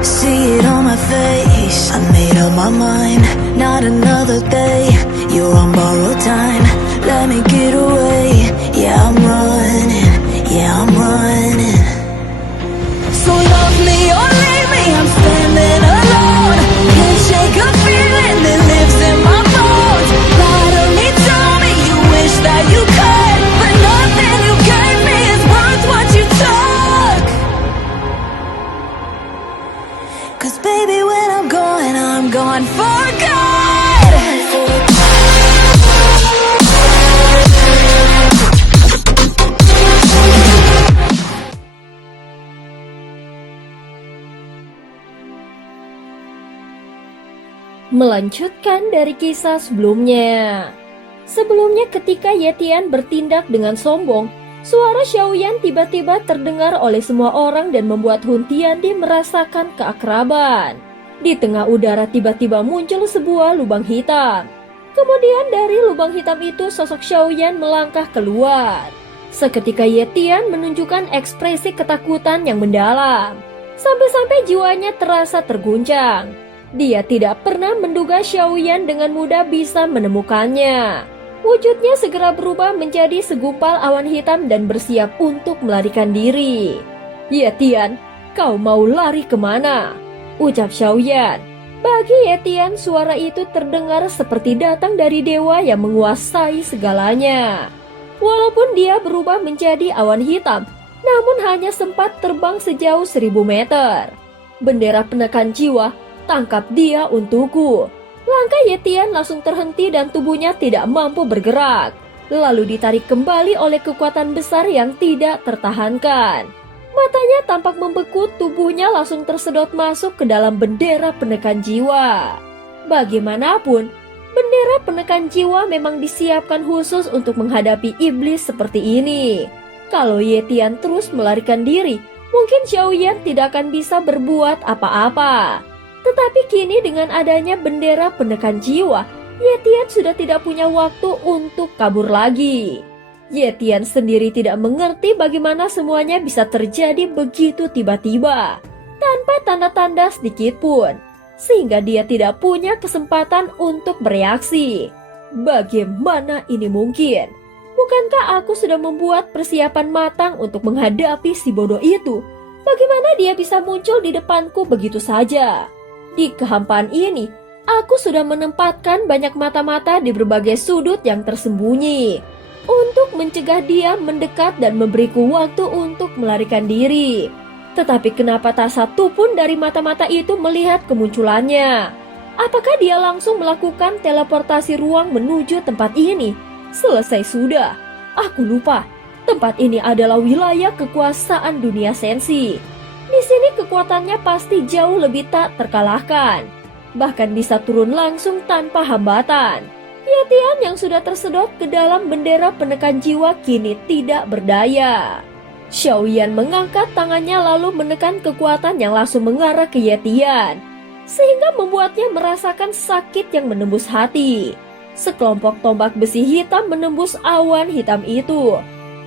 See it on my face, I made up my mind. Not another day, you're on borrowed time. Let me get away, yeah I'm running, yeah I'm running. So love me or leave me, I'm standing alone. Can't shake a feeling that lives in my bones. Lie to me, tell me you wish that you could, but nothing you gave me is worth what you took. 'Cause baby when I'm gone for good. Melanjutkan dari kisah sebelumnya. Sebelumnya ketika Yetian bertindak dengan sombong, suara Xiaoyan tiba-tiba terdengar oleh semua orang dan membuat Hun Tiandi merasakan keakraban. Di tengah udara tiba-tiba muncul sebuah lubang hitam. Kemudian dari lubang hitam itu sosok Xiaoyan melangkah keluar. Seketika Yetian menunjukkan ekspresi ketakutan yang mendalam. Sampai-sampai jiwanya terasa terguncang. Dia tidak pernah menduga Xiaoyan dengan mudah bisa menemukannya. Wujudnya segera berubah menjadi segumpal awan hitam dan bersiap untuk melarikan diri. Yetian, kau mau lari kemana? Ucap Xiaoyan. Bagi Yetian, suara itu terdengar seperti datang dari dewa yang menguasai segalanya. Walaupun dia berubah menjadi awan hitam, namun hanya sempat terbang sejauh 1000 meter. Bendera penekan jiwa, tangkap dia untukku. Langkah Yetian langsung terhenti dan tubuhnya tidak mampu bergerak. Lalu ditarik kembali oleh kekuatan besar yang tidak tertahankan. Matanya tampak membeku, tubuhnya langsung tersedot masuk ke dalam bendera penekan jiwa. Bagaimanapun, bendera penekan jiwa memang disiapkan khusus untuk menghadapi iblis seperti ini. Kalau Yetian terus melarikan diri, mungkin Xiaoyan tidak akan bisa berbuat apa-apa. Tetapi kini dengan adanya bendera penekan jiwa, Yetian sudah tidak punya waktu untuk kabur lagi. Yetian sendiri tidak mengerti bagaimana semuanya bisa terjadi begitu tiba-tiba, tanpa tanda-tanda sedikit pun, sehingga dia tidak punya kesempatan untuk bereaksi. Bagaimana ini mungkin? Bukankah aku sudah membuat persiapan matang untuk menghadapi si bodoh itu? Bagaimana dia bisa muncul di depanku begitu saja? Di kehampaan ini, aku sudah menempatkan banyak mata-mata di berbagai sudut yang tersembunyi untuk mencegah dia mendekat dan memberiku waktu untuk melarikan diri. Tetapi kenapa tak satu pun dari mata-mata itu melihat kemunculannya? Apakah dia langsung melakukan teleportasi ruang menuju tempat ini? Selesai sudah. Aku lupa. Tempat ini adalah wilayah kekuasaan dunia sensi. Di sini kekuatannya pasti jauh lebih tak terkalahkan. Bahkan bisa turun langsung tanpa hambatan. Yetian yang sudah tersedot ke dalam bendera penekan jiwa kini tidak berdaya. Xiaoyan mengangkat tangannya lalu menekan kekuatan yang langsung mengarah ke Yetian, sehingga membuatnya merasakan sakit yang menembus hati. Sekelompok tombak besi hitam menembus awan hitam itu.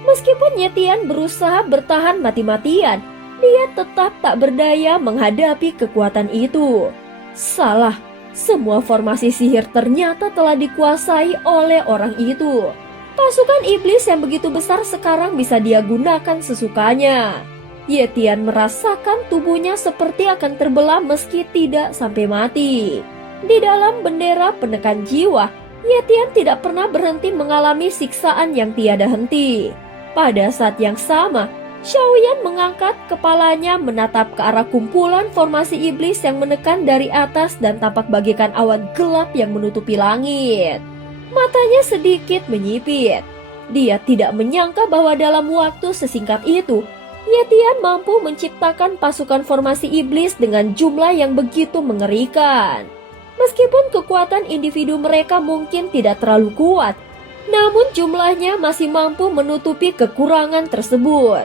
Meskipun Yetian berusaha bertahan mati-matian, dia tetap tak berdaya menghadapi kekuatan itu. Salah. Semua formasi sihir ternyata telah dikuasai oleh orang itu. Pasukan iblis yang begitu besar sekarang bisa dia gunakan sesukanya. Yetian merasakan tubuhnya seperti akan terbelah meski tidak sampai mati. Di dalam bendera penekan jiwa, Yetian tidak pernah berhenti mengalami siksaan yang tiada henti. Pada saat yang sama, Xiaoyan mengangkat kepalanya menatap ke arah kumpulan formasi iblis yang menekan dari atas dan tampak bagaikan awan gelap yang menutupi langit. Matanya sedikit menyipit. Dia tidak menyangka bahwa dalam waktu sesingkat itu, Yetian mampu menciptakan pasukan formasi iblis dengan jumlah yang begitu mengerikan. Meskipun kekuatan individu mereka mungkin tidak terlalu kuat, namun jumlahnya masih mampu menutupi kekurangan tersebut.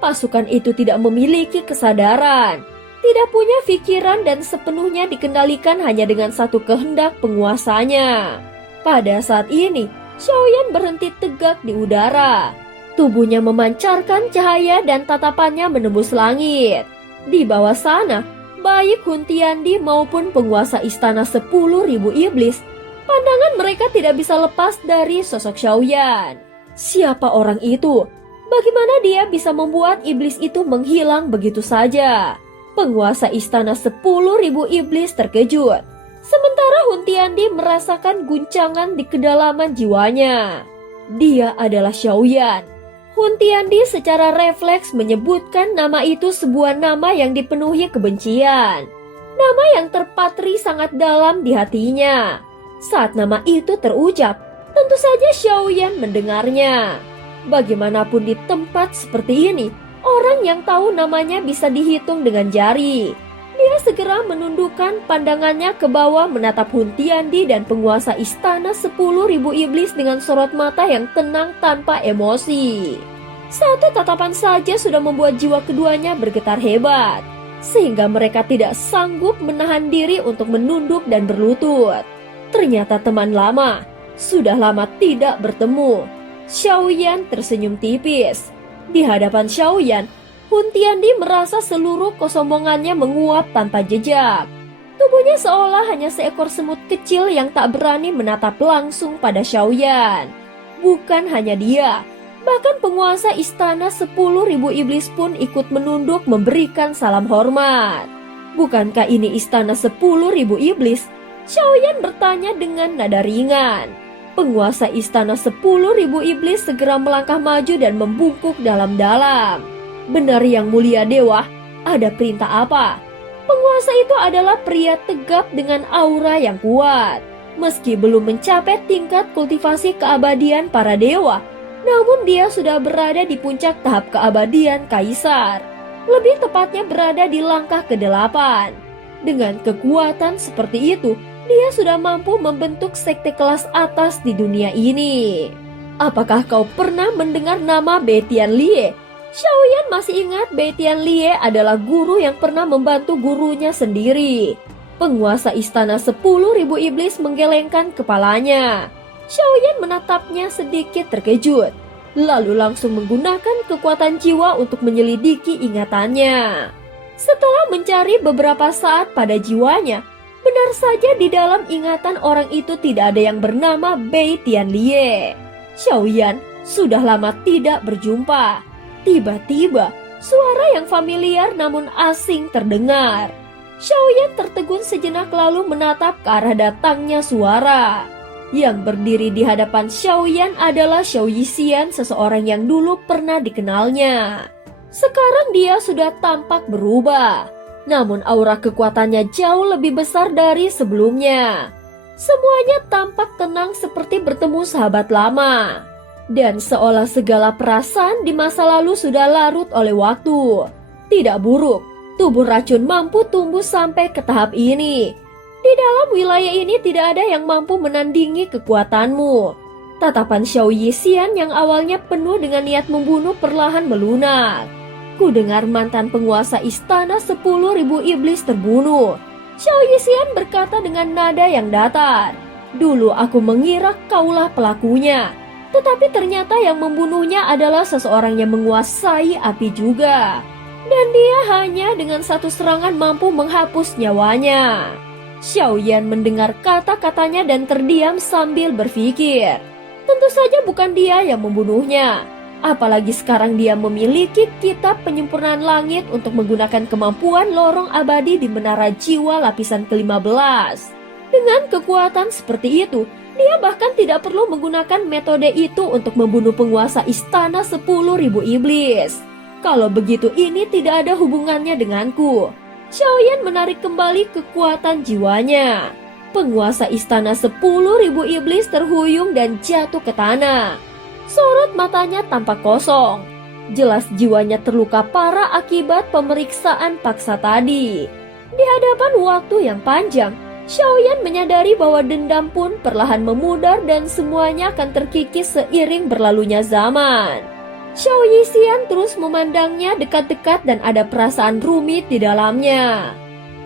Pasukan itu tidak memiliki kesadaran, tidak punya pikiran dan sepenuhnya dikendalikan hanya dengan satu kehendak penguasanya. Pada saat ini, Xiaoyan berhenti tegak di udara. Tubuhnya memancarkan cahaya dan tatapannya menembus langit. Di bawah sana, baik Hun Tiandi maupun penguasa istana 10.000 iblis, pandangan mereka tidak bisa lepas dari sosok Xiaoyan. Siapa orang itu? Bagaimana dia bisa membuat iblis itu menghilang begitu saja? Penguasa istana 10.000 iblis terkejut. Sementara Hun Tiandi merasakan guncangan di kedalaman jiwanya. Dia adalah Xiaoyan. Hun Tiandi secara refleks menyebutkan nama itu sebuah nama yang dipenuhi kebencian. Nama yang terpatri sangat dalam di hatinya. Saat nama itu terucap, tentu saja Xiaoyan mendengarnya. Bagaimanapun di tempat seperti ini, orang yang tahu namanya bisa dihitung dengan jari. Dia segera menundukkan pandangannya ke bawah menatap Hun Tiandi dan penguasa istana 10.000 iblis dengan sorot mata yang tenang tanpa emosi. Satu tatapan saja sudah membuat jiwa keduanya bergetar hebat, sehingga mereka tidak sanggup menahan diri untuk menunduk dan berlutut. Ternyata teman lama, sudah lama tidak bertemu. Xiaoyan tersenyum tipis. Di hadapan Xiaoyan, Hun Tiandi merasa seluruh kesombongannya menguap tanpa jejak. Tubuhnya seolah hanya seekor semut kecil yang tak berani menatap langsung pada Xiaoyan. Bukan hanya dia, bahkan penguasa istana 10.000 iblis pun ikut menunduk memberikan salam hormat. Bukankah ini istana 10.000 iblis? Xiaoyan bertanya dengan nada ringan. Penguasa istana 10.000 iblis segera melangkah maju dan membungkuk dalam-dalam. Benar yang mulia dewa, ada perintah apa? Penguasa itu adalah pria tegap dengan aura yang kuat. Meski belum mencapai tingkat kultivasi keabadian para dewa, namun dia sudah berada di puncak tahap keabadian kaisar. Lebih tepatnya berada di langkah ke-8. Dengan kekuatan seperti itu, dia sudah mampu membentuk sekte kelas atas di dunia ini. Apakah kau pernah mendengar nama Bei Tianlie? Xiaoyan masih ingat Bei Tianlie adalah guru yang pernah membantu gurunya sendiri. Penguasa istana 10.000 iblis menggelengkan kepalanya. Xiaoyan menatapnya sedikit terkejut, lalu langsung menggunakan kekuatan jiwa untuk menyelidiki ingatannya. Setelah mencari beberapa saat pada jiwanya, benar saja di dalam ingatan orang itu tidak ada yang bernama Bei Tianlie. Xiaoyan sudah lama tidak berjumpa. Tiba-tiba, suara yang familiar namun asing terdengar. Xiaoyan tertegun sejenak lalu menatap ke arah datangnya suara. Yang berdiri di hadapan Xiaoyan adalah Xiao Yixian, seseorang yang dulu pernah dikenalnya. Sekarang dia sudah tampak berubah, namun aura kekuatannya jauh lebih besar dari sebelumnya. Semuanya tampak tenang seperti bertemu sahabat lama. Dan seolah segala perasaan di masa lalu sudah larut oleh waktu. Tidak buruk, tubuh racun mampu tumbuh sampai ke tahap ini. Di dalam wilayah ini tidak ada yang mampu menandingi kekuatanmu. Tatapan Xiao Yixian yang awalnya penuh dengan niat membunuh perlahan melunak. Ku dengar mantan penguasa istana 10.000 iblis terbunuh. Xiao Yixian berkata dengan nada yang datar. Dulu aku mengira kaulah pelakunya. Tetapi ternyata yang membunuhnya adalah seseorang yang menguasai api juga. Dan dia hanya dengan satu serangan mampu menghapus nyawanya. Xiaoyan mendengar kata-katanya dan terdiam sambil berpikir. Tentu saja bukan dia yang membunuhnya. Apalagi sekarang dia memiliki kitab penyempurnaan langit untuk menggunakan kemampuan lorong abadi di menara jiwa lapisan ke-15. Dengan kekuatan seperti itu, dia bahkan tidak perlu menggunakan metode itu untuk membunuh penguasa istana 10.000 iblis. Kalau begitu ini tidak ada hubungannya denganku. Xiaoyan menarik kembali kekuatan jiwanya. Penguasa istana 10.000 iblis terhuyung dan jatuh ke tanah. Sorot matanya tampak kosong. Jelas jiwanya terluka parah akibat pemeriksaan paksa tadi. Di hadapan waktu yang panjang, Xiaoyan menyadari bahwa dendam pun perlahan memudar dan semuanya akan terkikis seiring berlalunya zaman. Xiao Yixian terus memandangnya dekat-dekat dan ada perasaan rumit di dalamnya.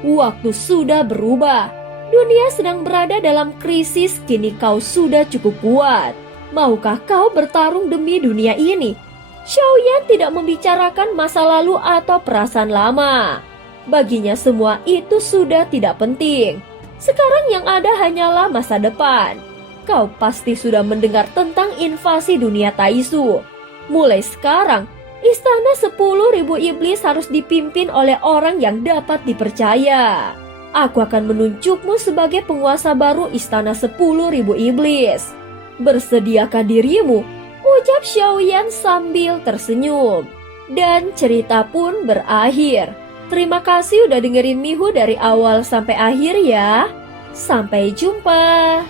Waktu sudah berubah. Dunia sedang berada dalam krisis, kini kau sudah cukup kuat. Maukah kau bertarung demi dunia ini? Xiaoyan tidak membicarakan masa lalu atau perasaan lama. Baginya semua itu sudah tidak penting. Sekarang yang ada hanyalah masa depan. Kau pasti sudah mendengar tentang invasi dunia Taisu. Mulai sekarang, Istana 10.000 Iblis harus dipimpin oleh orang yang dapat dipercaya. Aku akan menunjukmu sebagai penguasa baru Istana 10.000 Iblis. Bersediakah dirimu? Ucap Xiaoyan sambil tersenyum. Dan cerita pun berakhir. Terima kasih udah dengerin Mihu dari awal sampai akhir ya. Sampai jumpa.